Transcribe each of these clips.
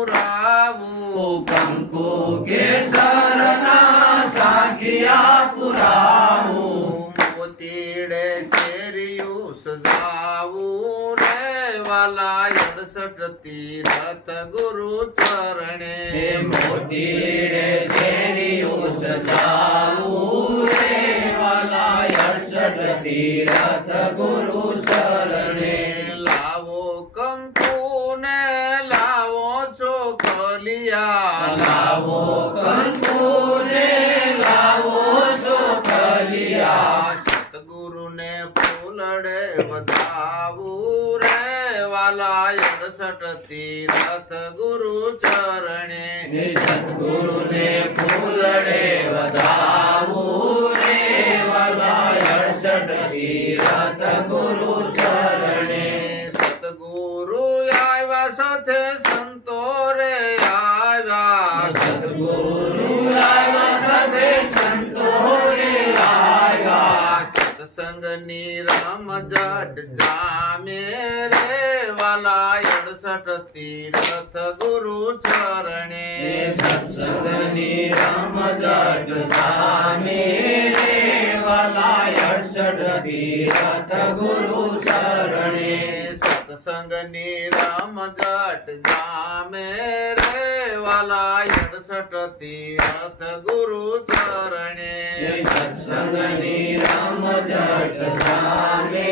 પુરાવું કંકુ કેસરના સાખિયા પુરાવું મોતીડે શેરિયું સજાવું રે વાલા 68 તીરથ ગુરુ ચરણે મોતીડે શેરિયું સજાવું રે વાલા 68 તીરથ ગુરુ ચરણે લાવો કંકુ ને લાવો ચોખલિયા લાવો કંકુ ને લાવો ચોખલિયા સતગુરુ ને ફૂલડે વધાવું રે વાલા 68 તીરથ ગુરુ ચરણે સતગુરુ ને ફૂલડે વધાવું રે વાલા 68 તીરથ ગુરુ ચરણે સતગુરુ આવ્યા સાથે સંતો રે આવ્યા સતગુરુ આવ્યા સાથે સંતો રે આવ્યા સત્સંગની રમઝટ જામે રે વાલા 68 તીરથ ગુરુ ચરણે સત્સંગની રમઝટ જામે રે વાલા 68 તીરથ ગુરુ ચરણે સત્સંગની રમઝટ જામે રે વાલા 68 તીરથ ગુરુ ચરણે સત્સંગની રમઝટ જામે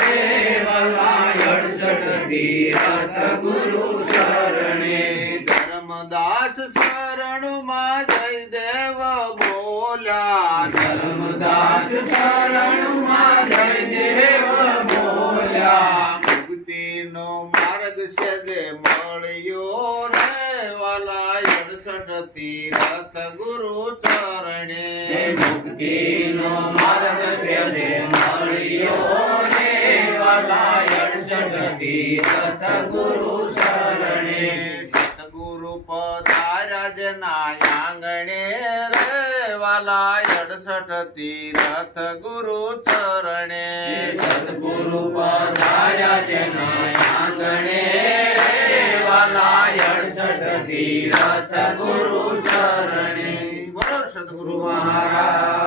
રે વાલા 68 તીરથ ગુરુ ચરણે ધર્મદાસ શરણમાં જયદેવ બોલ્યા ધર્મદાસ શરણમાં જયદેવ બોલ્યા મુક્તિનો માર્ગ છે જે મળ્યો રે વાલા 68 તીરથ ગુરુ ચરણે મુક્તિનો માર્ગ છે જે મળ્યો રે વાલા 68 તીરથ ગુરુ ચરણે સતગુરુ પધાર્યા જેના આંગણે રે વાલા 68 તીરથ ગુરુ ચરણે સદગુરુ પધાર્યા જેના આંગણે રે વાલા 68 તીરથ ગુરુ ચરણે બોલો સદગુરુ મહારાજ